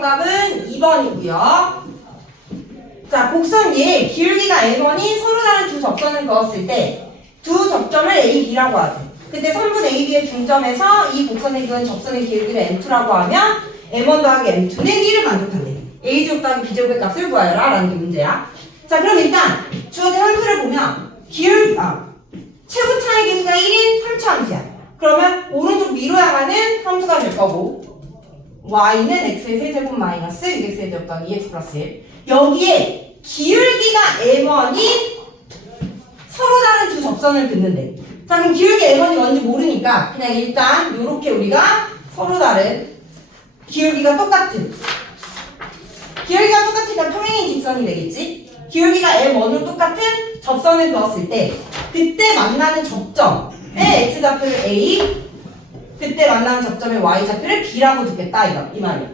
정답은 2번이고요. 자, 곡선 얘 기울기가 n1이 서로 다른 두 접선을 그었을 때 두 접점을 A, B라고 하죠. 그때 선분 A, B의 중점에서 이 곡선에 그은 접선의 기울기를 M2라고 하면 M1 더하기 M2는 1을 만족한대. A 제곱 더하기 B 제곱의 값을 구하여라 라는 게 문제야. 자, 그럼 일단 주어진 함수를 보면 기울, 아, 최고 차이 계수가 1인 3차 함수야. 그러면 오른쪽 위로 향하는 함수가 될 거고 y는 x의 세제곱 마이너스 6x의 제곱 더하기 2x 플러스 1 여기에 기울기가 m1이 서로 다른 두 접선을 긋는데. 자 그럼 기울기 m1이 뭔지 모르니까 그냥 일단 이렇게 우리가 서로 다른 기울기가 똑같은. 기울기가 똑같으니까 평행인 직선이 되겠지? 기울기가 m1으로 똑같은 접선을 그었을 때 그때 만나는 접점의 x좌표를 a 그때 만나는 접점의 y좌표를 b라고 두겠다 이거 이 말이야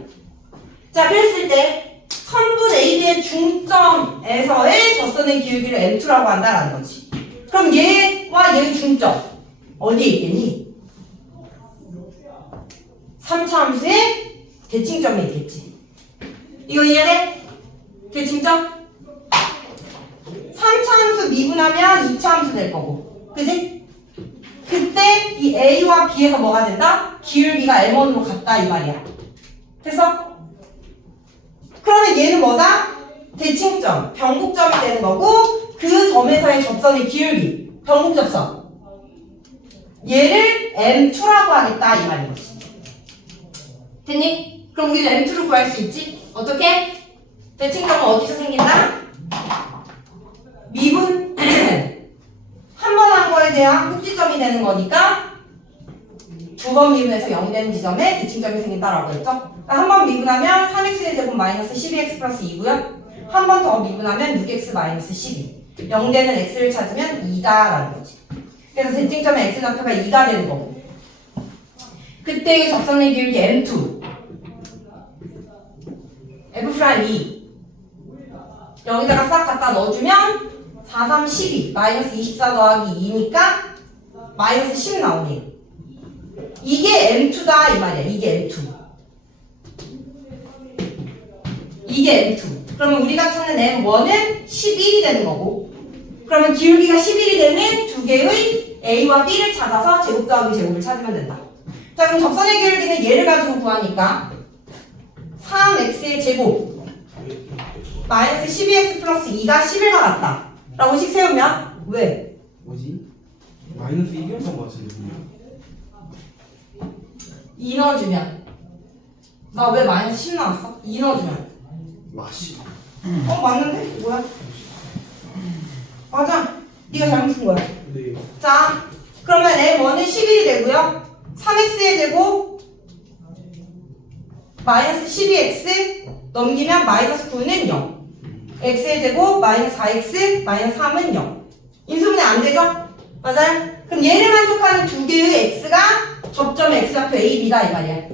자 그랬을 때 선분 AB의 중점에서의 접선의 기울기를 M2라고 한다라는 거지. 그럼 얘와 얘의 중점 어디에 있겠니? 3차 함수의 대칭점에 있겠지. 이거 이해돼? 대칭점? 3차 함수 미분하면 2차 함수 될 거고. 그지? 그때 이 A와 B에서 뭐가 된다? 기울기가 M1으로 같다 이 말이야. 됐어? 그러면 얘는 뭐다? 대칭점, 변곡점이 되는 거고 그 점에서의 접선의 기울기, 변곡접선. 얘를 M2라고 하겠다 이 말인 거지. 됐니? 그럼 우리는 M2를 구할 수 있지? 어떻게? 대칭점은 어디서 생긴다? 미분 한 번 한 거에 대한 되는 거니까 두 번 미분해서 0이 되는 지점에 대칭점이 생긴다라고 했죠? 한 번 미분하면 3x의 제곱 마이너스 12x 플러스 2고요. 한 번 더 미분하면 6x 마이너스 12. 0 되는 x를 찾으면 2다라는 거지. 그래서 대칭점의 x좌표가 2가 되는 거고. 그때의 접선의 기울기 m2. f 프라임 2. 여기다가 싹 갖다 넣어주면 4, 3, 12. 마이너스 24 더하기 2니까 마이너스 10 나오네요. 이게 M2다 이 말이야. 이게 M2. 이게 M2. 그러면 우리가 찾는 M1은 11이 되는 거고. 그러면 기울기가 11이 되는 두 개의 A와 B를 찾아서 제곱 더하기 제곱을 찾으면 된다. 자, 그럼 접선의 기울기는 얘를 가지고 구하니까 3x의 제곱 마이너스 12x 플러스 2가 11과 같다. 라고 식 세우면 왜? 뭐지? 마이너스 1이었던 것 같은데 분명 2 넣어주면. 나 왜 마이너스 10 나왔어? 2 넣어주면. 마시 어 맞는데? 뭐야? 맞아. 네가 잘못 쓴 거야. 네. 자 그러면 m1은 11이 되고요. 3x의 제곱 마이너스 12x 넘기면 마이너스 9는 0 x의 제곱 마이너스 4x 마이너스 3은 0 인수분해 안 되죠? 맞아요? 그럼 얘를 만족하는 두 개의 x가 접점 x좌표 a, b다 이 말이야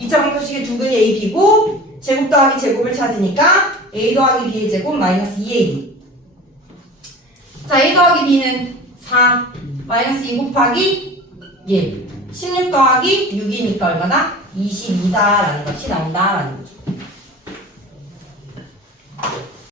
2차 방정식의 두 근이 a, b고 제곱 더하기 제곱을 찾으니까 a 더하기 b의 제곱 마이너스 2ab 자 a 더하기 b는 4 마이너스 2 곱하기 1 16 더하기 6이니까 얼마다? 22다라는 것이 나온다라는 거죠